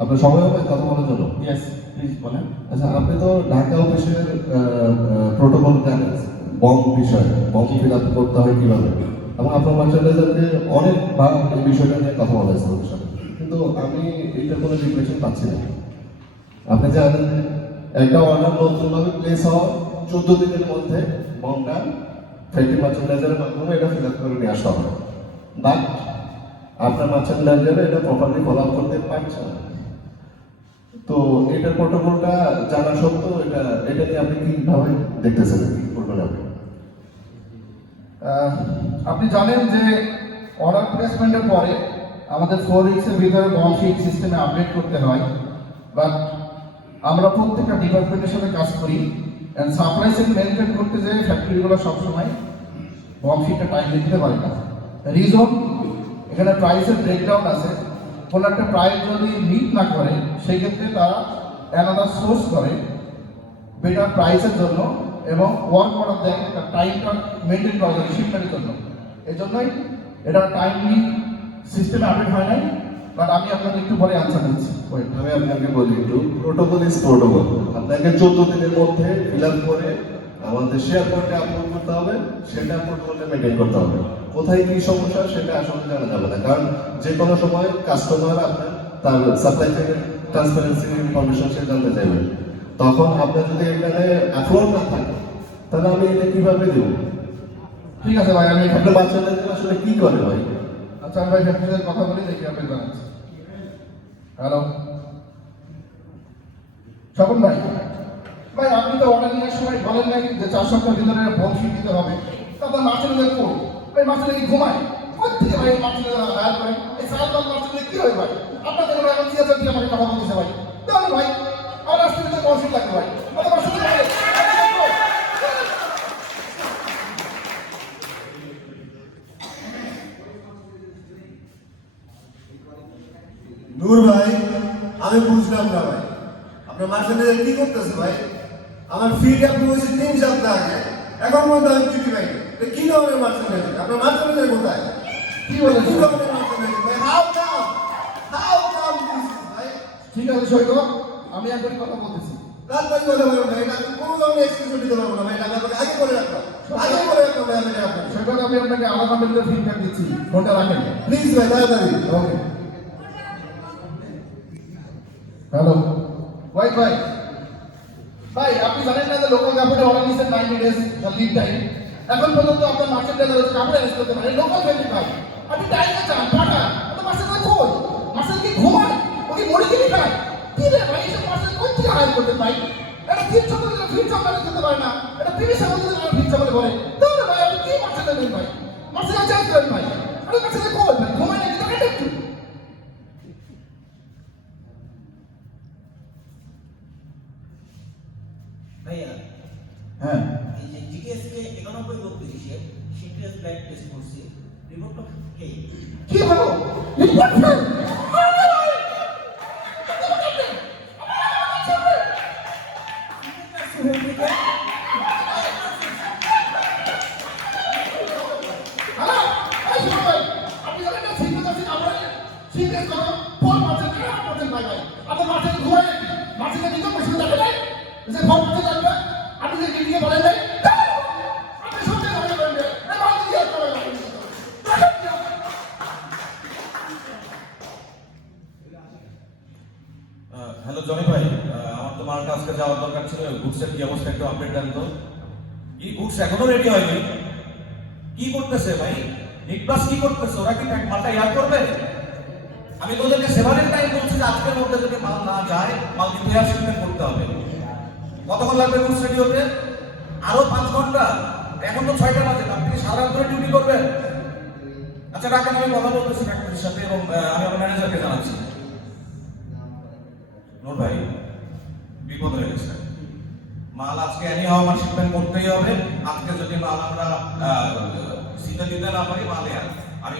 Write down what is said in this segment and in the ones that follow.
আপনার সময় হবে কথা বলার জন্য? ইয়েস, প্লিজ বলেন। আচ্ছা, আপনি তো ঢাকা অফিসের প্রোটোকল জানেন, বম বিষয়, বম ফিল আপ করতে হয় কিভাবে, এবং আপনার মার্চেন্ডাইজারকে অনেকবার এই বিষয়টা নিয়ে কথা বলা হয়েছে ওদের সাথে, কিন্তু আমি এইটার কোনো রিফ্লেকশন পাচ্ছি না। আপনি জানেন একটা অর্ডার নতুনভাবে প্লেস হওয়া 14 দিনের মধ্যে বমটা ফ্যাক্টরি মার্চেন্ডাইজারের মাধ্যমে এটা ফিল আপ করে নিয়ে আসতে হবে, বাট আপনার মার্চেন্ডাইজার এটা প্রপারলি ফলো আপ করতে পারছে না। তো এটার প্রোটোকলটা জানা সত্ত্বেও এটা নিয়ে আপনি কিভাবে দেখতেছেন, কি করবেন আপনি? আপনি জানেন যে অর্ডার প্লেসমেন্টের পরে আমাদের 4 উইক্সের ভিতরে বম শিট সিস্টেমে আপডেট করতে হয়, বাট আমরা প্রত্যেকটা ডিপার্টমেন্টের সাথে কাজ করি অ্যান্ড সাপ্লাই চেইন মেনটেন করতে যে ফ্যাক্টরিগুলো সবসময় বম শিটটা টাইমলি দিতে পারে না। রিজন, এখানে প্রাইসের ব্রেকডাউন আছে। কোনো একটা প্রাইস যদি মিট না করে সেই ক্ষেত্রে তারা অ্যানাদার সোর্স করে বেটার প্রাইসের জন্য এবং ওয়ার্ক অর্ডার দেয় তার টাইমটা মেনটেন করার জন্য, শিপমেন্টের জন্য। এই জন্যই এটা টাইমলি সিস্টেমে আপডেট হয় নাই, বাট আমি আপনাকে একটু পরে আনসার দিচ্ছি। আমি আপনাকে বলি একটু, প্রোটোকল ইজ প্রোটোকল। আপনাকে 14 দিনের মধ্যে ফিল আপ করে আমাদের শেয়ার পয়েন্টে আপলোড করতে হবে, সেটা প্রোটোকলে মেনটেন করতে হবে। কোথায় কি সমস্যা সেটা আসলে জানা যাবে না, কারণ যে কোনো সময় কাস্টমার আপনার তার সাপ্লাই চেইনের ট্রান্সপারেন্সি ইনফরমেশন সে জানতে চাইবে, তখন আপনার যদি এখানে আপলোড না থাকে তাহলে আমি এটা কিভাবে দেবো? ঠিক আছে ভাই, আমি আপনার বাচ্চাদের আসলে কি করে ভাই? আচ্ছা আমি ভাই ফ্যাক্টরিতে কথা বলি, দেখি আপনি জানাচ্ছি। হ্যালো স্বপন ভাই, ভাই আপনি তো অর্ডার নেওয়ার সময় বলেন নাই যে 4 সপ্তাহ ভিতরে বম শিট দিতে হবে, তারপর মার্চেন্ডাইজার কই? ভাই মার্চেন্ডাইজার কি ঘুমায়? কোথেকে ভাই মার্চেন্ডাইজার হায়ার করেন? এই সালমান মার্চেন্ডাইজার কি হয় ভাই? আপনাদের মনে এখন সিএসআর দিয়ে আমাকে কথা বলতেছে ভাই। তাহলে ভাই আমার রাষ্ট্রপতিতে বম শিট লাগবে ভাই, আমার মার্চেন্ডাইজার নূর ভাই, আমি বুঝলাম না ভাই, আপনার মার্চেন্ডাইজার কি করতেছে ভাই? আমার ফিড আপনি হয়েছে 3 সপ্তাহ আগে, এখন পর্যন্ত আমি ছুটি পাই। কি ধরনের মার্চেন্ডাইজার? আপনার মার্চেন্ডাইজার কোথায়? কি বলেন? কি ধরনের মার্চেন্ডাইজার ভাই? হাউ কাম দিস ভাই? ঠিক আছে সৈকত, আমি একবারই কথা বলতেছি। তাড়াতাড়ি কথা বলুন ভাই, এটা কোনো ধরনের এক্সকিউজ দিতে পারবো না ভাই, এটা আপনাকে আগে করে রাখলাম, আগে করে রাখলাম ভাই, আমি আপনাকে সৈকত, আমি আপনাকে আধা ঘন্টার ভিতরে ফিডব্যাক দিচ্ছি, ফোনটা রাখেন। প্লিজ ভাই তাড়াতাড়ি। ওকে। হ্যালো ভাই, ভাই ভাই আপনি জানেন না যে লোকাল কাপড়ে অর্ডার নিয়েছেন 90 ডেজ লিড টাইম, এখন পর্যন্ত আপনার মার্চেন্ডাইজার হচ্ছে কাপড় অ্যারেঞ্জ করতে পারেন লোকাল ফ্যাক্টরি ভাই। আপনি টাইমে চান পাঠান, আপনার মার্চেন্ডাইজার কই? মার্চেন্ডাইজার কি ঘুমায়? ও কি মুড়ি কিনে খায়? কি রে ভাই, এসব মার্চেন্ডাইজার কোথা থেকে হায়ার করতে ভাই? এটা ফিট চলে দিলে ফিট চাপালে যেতে পারে না, এটা তিরিশে বলতে দিলে ফিট চাপালে বলে। তাহলে ভাই আপনি কি মার্চেন্ডাইজার নেন ভাই? মার্চেন্ডাইজার চেঞ্জ করেন ভাই। আরে মার্চেন্ডাইজার কই ভাই? ঘুমায় নাকি? দেখেন একটু। ভাইয়া, হ্যাঁ এই যে জিটিএস কে 9132 সিটিএস ব্ল্যাক টেস্ট করছি, রিপোর্টটা কে? কি হলো? Report fail. হ্যালো জনি ভাই, আমার তো মালটা আজকে যাওয়ার দরকার ছিল, গুডসের কি অবস্থা একটু আপডেট দেন তো। কি গুডস এখনো রেডি হয়নি? কি করতেছে ভাই নিকবাস, কি করতেছে ওরা? কি মালটা ইয়ার করবে? আমি তো ওদেরকে সেভারের টাইম বলছি যে আজকের মধ্যে যদি মাল না যায়, মাল কিন্তু এয়ার শিপমেন্ট করতে হবে। কতক্ষণ লাগবে গুডস রেডি হতে? আরো 5 ঘন্টা। এখন তো 6টা বাজে, আপনি কি সারা রাত ধরে ডিউটি করবেন? আচ্ছা রাখেন, আমি কথা বলতেছি ফ্যাক্টরির সাথে এবং আমি আমার ম্যানেজারকে জানাচ্ছি। নোট ভাই, বিপদ হয়ে গেছে, মাল আজকে এনি হাও আমার শিপমেন্ট করতেই হবে। আজকে যদি মাল আমরা সিটে দিতে না পারি, মালে আমি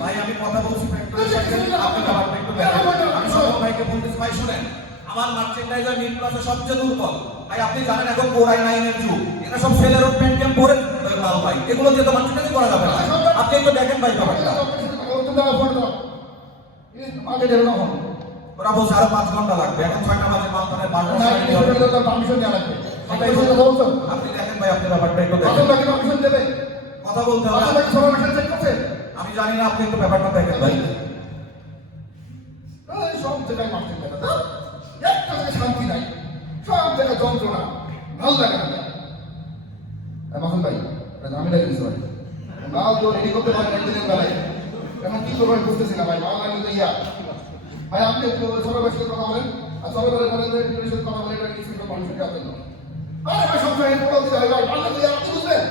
ভাই আমি কথা বলছি ফ্যাক্টরির সাথে, আপনি ব্যাপারটা একটু দেখেন। আমি সব ভাইকে বলতেছি, ভাই শুনেন, আমার মার্চেন্ডাইজার নিট প্লাসে সবচেয়ে দুর্বল ভাই। আপনি জানেন এখন কোরাই 9 এর যুগ, এটা সব সেলের প্যান্ট ক্যাম্প পরে মাল ভাই, এগুলো দিয়ে তো মানুষের কাছে করা যাবে না। আপনি একটু দেখেন ভাই ব্যাপারটা। ওরা বলছে আরো 5 ঘন্টা লাগবে, এখন 6টা বাজে মাল মানে 12টা আপনি দেখেন ভাই, আপনি ব্যাপারটা একটু দেখেন, কথা বলতে হবে। আমি জানি না, আপনি একটু ব্যাপারটা দেখেন ভাই। সব জায়গায় মারতে গেলে একটা জায়গায় শান্তি নাই, সব জায়গায় যন্ত্রণা, ভালো লাগে না। মাসুম ভাই আমি লাগিয়েছি ভাই, মাল তো রেডি করতে পারেন একদিনের বেলায়, এখন কি করবেন বুঝতেছি না ভাই। মাল লাগিয়ে ইয়া ভাই, আপনি একটু সবাই সাথে কথা বলেন, আর সবাই বলেন যে টিমের সাথে কথা বলে এটা কিছু মানুষকে আপনার আরে ভাই সব জায়গায় প্রবল দিতে হয় ভাই, ভালো দিয়ে আপনি বুঝবেন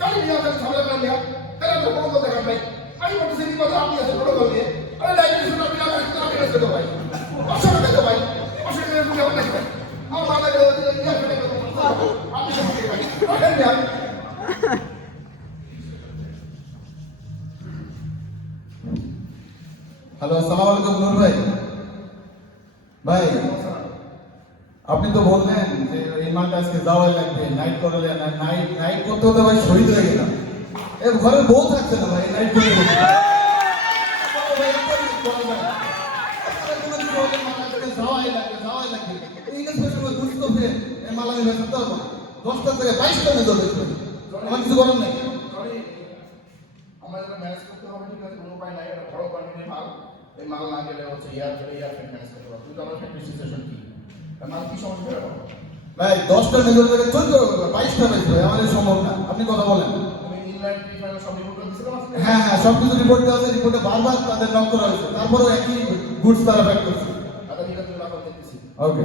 কালি নিয়ে আপনার ঝামেলা করেন না, তাহলে আপনি প্রবল দেখান ভাই। আমি বলতেছি কি কথা, আপনি আছে প্রবল দিয়ে আরে লাইব্রেরি শুনে আপনি আমি কাছে তো ভাই অসুবিধা তো ভাই, অসুবিধা বুঝে আমার নাকি ভাই আমার ভালো লাগে ইয়া ফেলে আপনি সবাই ভাই রাখেন না। হ্যালো, আসসালামু আলাইকুম নূর ভাই। ভাই আপনি তো বললেন যে এই মালটা আজকে যাওয়াই লাগবে, নাইট করলে নাইট করতে হতে ভাই শহীদ হয়ে গেলাম। এর ঘরে বউ থাকছে না ভাই, নাইট করে যাওয়াই লাগবে। এই সময় বুঝতে হবে এই মাল আমি বেচতে পারবো না, 10টা থেকে 22টা মেজর বেচবে, আমার কিছু করার নেই। আমাদের ম্যানেজ করতে হবে, ঠিক আছে, কোনো উপায় নাই। এটা বড় কোয়ান্টিটির মাল, এই মাল না গেলে হচ্ছে ইয়ার ম্যানেজ করতে হবে। কিন্তু আমার ফ্যাক্টরি সিচুয়েশন কি, মাল কি সমস্যা হবে ভাই 10টা মেজর থেকে 22টা বেচবে, আমাদের সম্ভব না। আপনি কথা বলেন। আমি ইনলাইন রিফাইনার সব রিপোর্ট করে দিয়েছিলাম। হ্যাঁ সবকিছু রিপোর্ট দেওয়া আছে, রিপোর্টে বারবার তাদের নক করা হয়েছে, তারপরেও একই গুডস তারা প্যাক করছে। আচ্ছা ঠিক আছে, রাখো দেখতেছি। ওকে।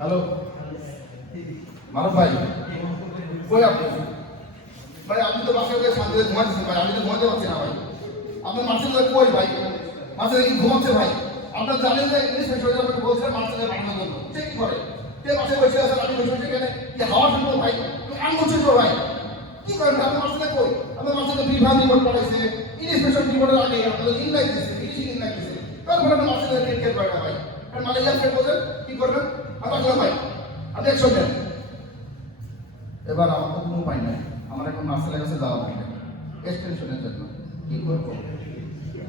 হ্যালো মানব ভাই, কই আপনি ভাই? আপনি তো বাসায় গিয়ে শান্তিতে ঘুমাচ্ছেন ভাই, আমি তো ঘুমাতে পারছি না ভাই। আপনার মার্চেন্ট কই ভাই? মার্চেন্ট কি ঘুমাচ্ছে ভাই? আপনার জানেন যে ইংলিশ পেশায় আপনাকে বলছেন মার্চেন্টের বানানোর জন্য, সে কি করে? কে বাসায় বসে আছে, আপনি বসে বসে কেন কি হাওয়া শুনবো ভাই? আনবসে তো ভাই কি করেন? আপনার মার্চেন্ট কই? আপনার মার্চেন্ট প্রিফার রিপোর্ট পাঠাইছে, ইংলিশ পেশার রিপোর্টের আগে আপনাদের ইনলাইন দিচ্ছে, ফিনিশিং ইনলাইন দিচ্ছে, তারপরে আপনার মার্চেন্টের টেক কেয়ার করে না ভাই। আর মালয়েশিয়ার কে বলছেন কি করবেন? আপনার ভাই আপনি একশো দেন। এবার আমার তো কোনো উপায় নাই, আমার এখন মার্সেলের কাছে যাওয়া হয় না এক্সটেনশনের জন্য। কি করবো?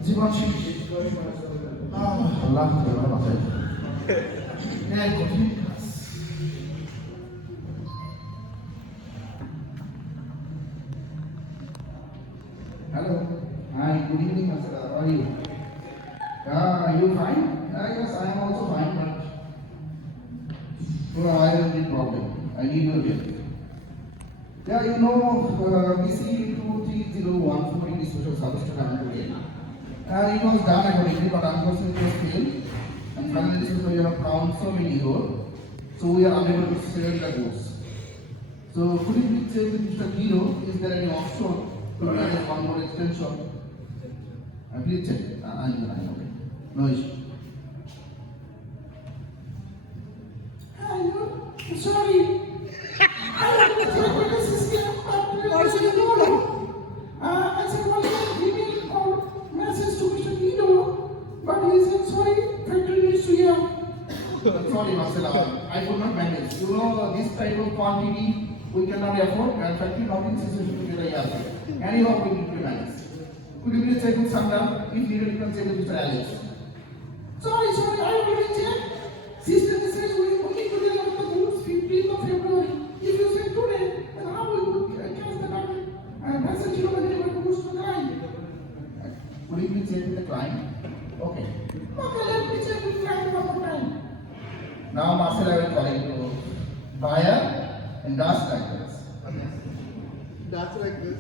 জীবন শেষ। আল্লাহ তোমার বাঁচাই। কঠিন কাজ। Hello. Hi, good evening, Master. How are you? Are you fine? Yes, I am also fine, but I have a problem. I need your help. Yeah, you know, BC 2301 for the social service to happen today. It was done accordingly, but unfortunately it was failed. And finally, this is why you have found so many here. So we are unable to sell the goods. So could you please check with Mr. Hero, is there any option to manage one more extension? Please check. I know. No issue. Sorry. I check with the system, but I said, well, give me a message to Mr. Hero, but he said, sorry, factory needs to hear. Sorry, Marcela, I could not manage. You know, this type of quantity we cannot afford, and factory knocking situation to be like that. Anyhow, we need to manage. Could you please check with Sandra? If needed, you can check with Mr. Alex. Sorry, I already checked. System says we only to deliver the goods 15th of February. If you say today, then how will you catch the target? And message you will deliver the goods to the client. Could you please check with the client? Okay. Okay, let me check with the client one more time. Now, Marcel, I will call you buyer and dust like this. Dust like this.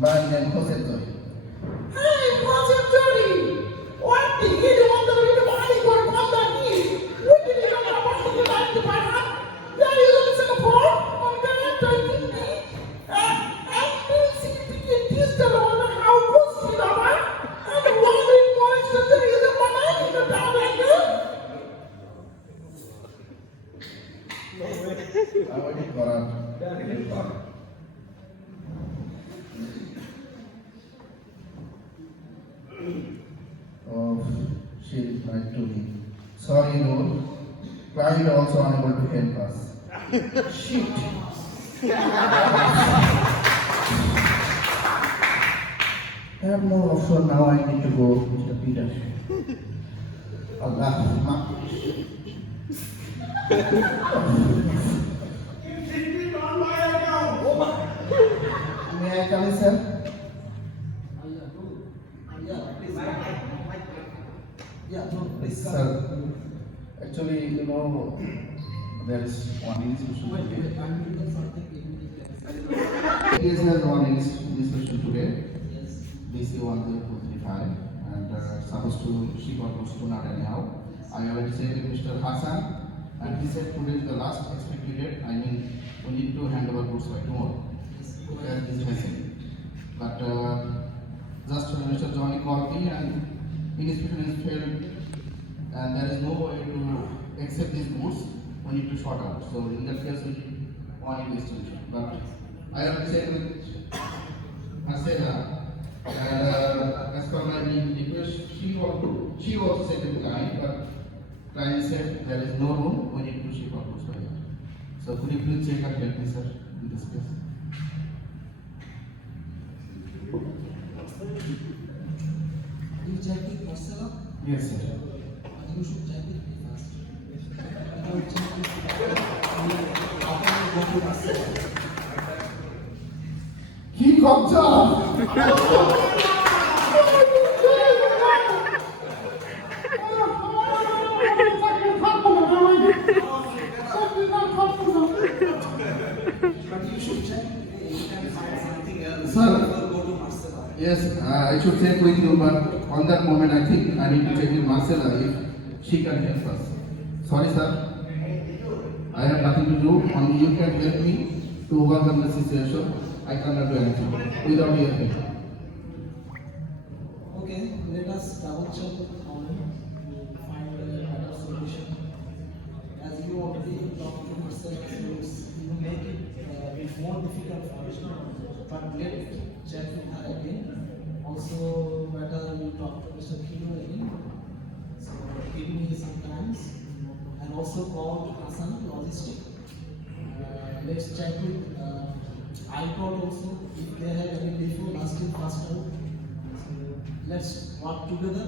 By then, Jose Joy. Hey, Jose Joy! What did you do on the way to body for a pump that knee? What did you do on the way to body to buy up? There you look in Singapore, on the taking me. And being significant is the one how good she was. And the one with more extension is the one I need to down like this. I want it for us. she replied to me, "Sorry, Noor, client also unable to help us." Shit. I have no option now. I need to go, Mr. Peter. Allah. May I come in, sir? Sir, actually, there is one institution today. Yes, there is one institution today. DC 10235, and supposed to ship or goods to not anyhow. I already said with Mr. Hassan, and he said today is the last expected date. I mean, we need to hand over goods by tomorrow. As this message. But just Mr. Johnny called me, and inspection is failed, and there is no way to accept these goods. We need to sort out. So in that case, we want investigation. But I already said with Hasela, and as per my request, she was said to the client, but client said there is no room. We need to ship out goods by that. So could you please check and help me, sir, in this case? You check it yourself, Yes, sir. but you should check it first. Without checking it, how can you go to yourself? কি খরচা But you should check. You can find something else. Sir. Before go to Marcella. Yes, I should check with you, but on that moment I think I need to check with Marcella if she can help us. Sorry, sir. I have nothing to do. Only you can help me to overcome the situation. I cannot do anything without your help. Okay, let us double check with Colin to find a better solution. As you already talked to Marcella, so you make it more difficult for us. But let it check with her again. Also, better you talk to Mr. Kino again. So give me some times, and also call Hassan Logistic. Let's check with iPod also if they have any defo lasting faster. So let's work together,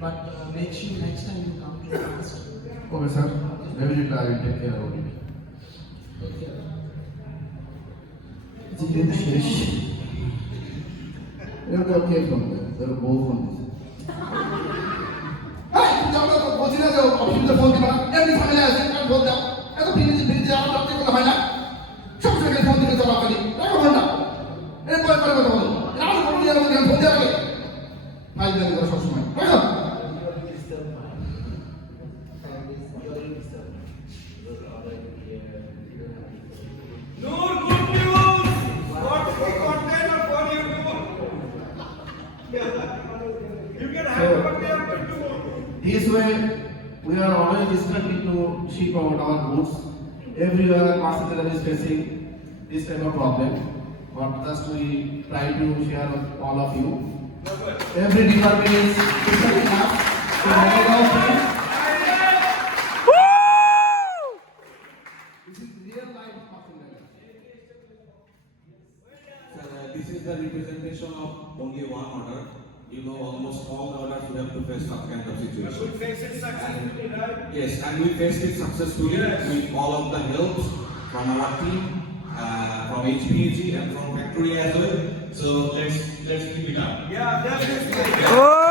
but make sure next time you come to us. Okay, sir. Definitely I will take care of it. Take care. জীবন শেষ এরকম কে phone করে তোর বউ phone দিছে বলছি না যে অফিসে ফোন দিবা এমনি ঝামেলা আছে কার ফোন দাও এত ফিনিশিং ফিনিশিং আমার রাত্রে কথা হয় না সব সময় ফোন দিতে জবাব করি রাখো ফোন না এরপরে পরে কথা বলো আর ফোন দিয়ে আমাকে ফোন দেওয়া লাগে ফাইল দেবে সব সময় রাখো Noor, good news! What container for you, Noor? You can have container tomorrow. This way, we are always expecting to ship out our goods. Everywhere, Marcella is facing this type of problem. But just we try to share with all of you. Every department is taking up to manage our things. This is real life Marcella. This is the representation of only one order. You know, almost all orders we have to face that kind of situation. We face it successfully, right? Yes, and we faced it successfully with all of the helps from our team, from HPAG and from factory as well. So let's keep it up. Yeah, definitely.